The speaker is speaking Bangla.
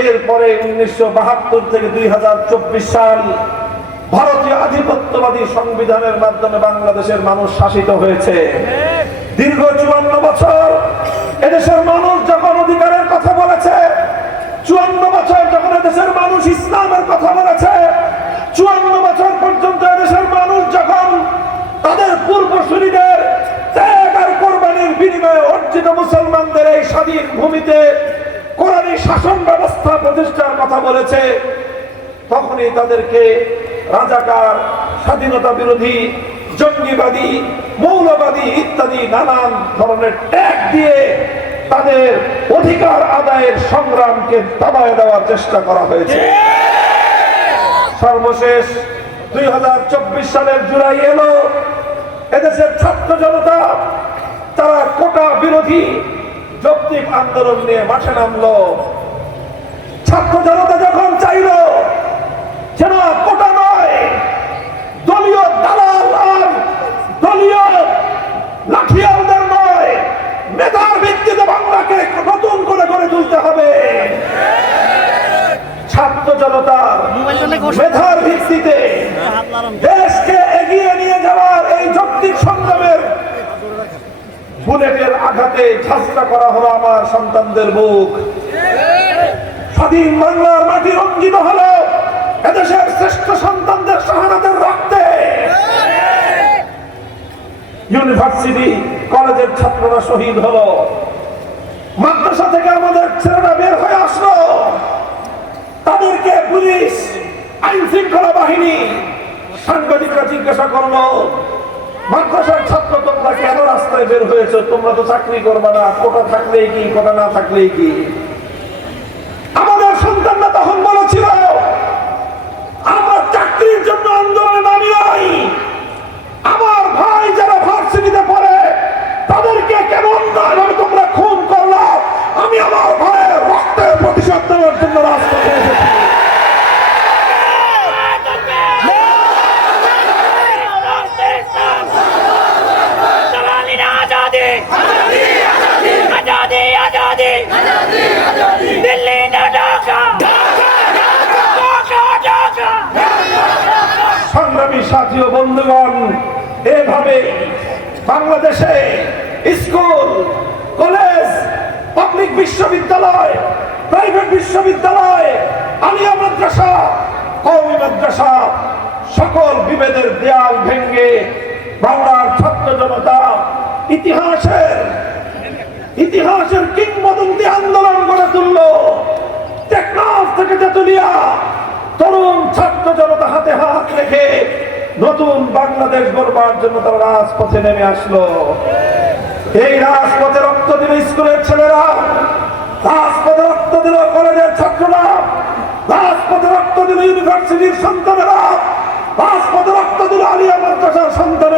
এরপরে 1972 থেকে 2024 সাল ভারতীয় আধিপত্যবাদী সংবিধানের মাধ্যমে বাংলাদেশের মানুষ শাসিত হয়েছে। দীর্ঘ 54 বছর এদেশের মানুষ যখন অধিকারের কথা বলেছে, 54 বছর যখন এদেশের মানুষ ইসলামের কথা বলেছে, 54 বছর পর্যন্ত এদেশের মানুষ যখন তাদের পূর্বসূরীদের ত্যাগ আর কোরবানির বিনিময়ে অর্জিত মুসলমানদের এই স্বাধীন ভূমিতে কোরআনী শাসন ব্যবস্থা প্রতিষ্ঠার কথা বলেছে, তখনই তাদেরকে রাজাকার, স্বাধীনতা বিরোধী, জঙ্গিবাদী, মৌলবাদী ইত্যাদি নানান ধরনের ট্যাগ দিয়ে তাদের অধিকার আদায়ের সংগ্রামকে দাবায় দেওয়ার চেষ্টা করা হয়েছে। সর্বশেষ 2024 সালের জুলাই এলো, এদেশের ছাত্র জনতা তারা কোটা বিরোধী যৌক্তিক আন্দোলন নিয়ে মাঠে নামলো। ছাত্র জনতা যখন চাইল যেন কোটা নয়, দলীয় দালাল আর দলীয় লাঠিয়ালদের নয়, মেধার ভিত্তিতে বাংলাকে নতুন করে গড়ে তুলতে হবে। ছাত্র জনতা মেধার ভিত্তিতে দেশকে এগিয়ে নিয়ে যাওয়ার এই যৌক্তিক সংগ্রামের বুলেটের আঘাতে ঝাঁঝরা করা হলো আমার সন্তানদের বুক। স্বাধীন বাংলার মাটি রঞ্জিত হলো এদেশের শ্রেষ্ঠ সন্তানদের শাহাদাতের রক্তে। ইউনিভার্সিটি কলেজের ছাত্ররা শহীদ হলো, মাদ্রাসা থেকে আমাদের ছেলেরা বের হয়ে আসলো, তাদেরকে পুলিশ, আইন শৃঙ্খলা বাহিনী, সাংবাদিকরা জিজ্ঞাসা করলো, মাদ্রাসার ছাত্র তোমরা কেন রাস্তায় বের হয়েছে? তোমরা তো চাকরি করবে না, কোটা থাকলেই কি, কোটা না থাকলেই কি? আমাদের সন্তানরা তখন বলেছিল আমরা চাকরির জন্য আন্দোলনে নামি নাই, আমার ভাই যারা ভার্সিটিতে পড়ে তাদেরকে কেমন ভাবে তোমরা খুন করলো, আমি আমার ভাইয়ের রক্তের প্রতিশোধ নেওয়ার জন্য রাজপথে এসেছি। সংগ্রামী সাথী ও বন্ধুগণ, এভাবে বাংলাদেশে স্কুল, কলেজ, পাবলিক বিশ্ববিদ্যালয়, প্রাইভেট বিশ্ববিদ্যালয়, আলিয়া মাদ্রাসা, কওমি মাদ্রাসা, সকল বিভেদের দেয়াল ভেঙে বাংলার ছাত্র জনতা ইতিহাসের কিংবদন্তি আন্দোলন গড়ে তুলল। টেকনাফ থেকে তেতুলিয়া তরুণ ছাত্র জনতা হাতে হাত রেখে নতুন বাংলাদেশ গড়বার জন্য তারা রাজপথে নেমে আসলো। এই রাজপথে রক্ত দিল স্কুলের ছেলেরা, রাজপথে রক্ত দিল কলেজের ছাত্ররা, রাজপথে রক্ত দিল ইউনিভার্সিটির সন্তানেরা, রাজপথে রক্ত দিল আলিয়া মাদ্রাসার সন্তান।